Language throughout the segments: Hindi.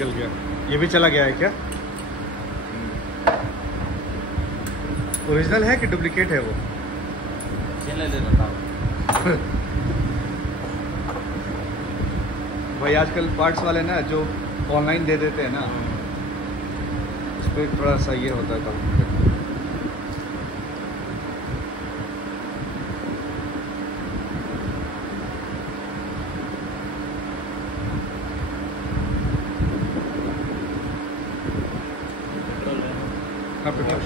निकल गया। ये भी चला गया है क्या? ओरिजिनल है कि डुप्लीकेट है वो? चले ले बताओ। भाई आजकल पार्ट्स वाले ना जो ऑनलाइन दे देते हैं ना, उस पर थोड़ा सा ये होता है काम। हाँ पेट्रोल,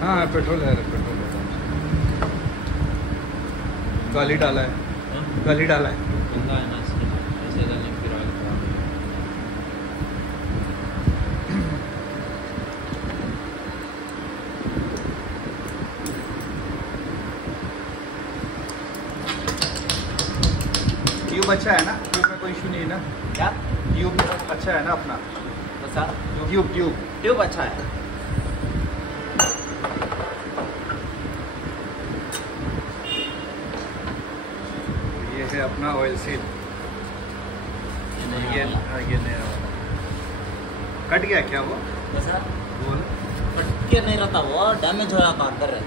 हाँ पेट्रोल है, पेट्रोल है। गाली डाला है, गाली डाला है। गंदा है ना, ऐसे डालने फिर आगे ट्यूब अच्छा है ना? ट्यूब में कोई इशू नहीं है ना? क्या ट्यूब अच्छा है ना अपना? बसा ट्यूब ट्यूब ट्यूब अच्छा है। ये है अपना ऑयल सील। ये नया वाला कट गया क्या वो? बसा बोल। कट के नहीं रहता, वो डैमेज होया का अंदर है।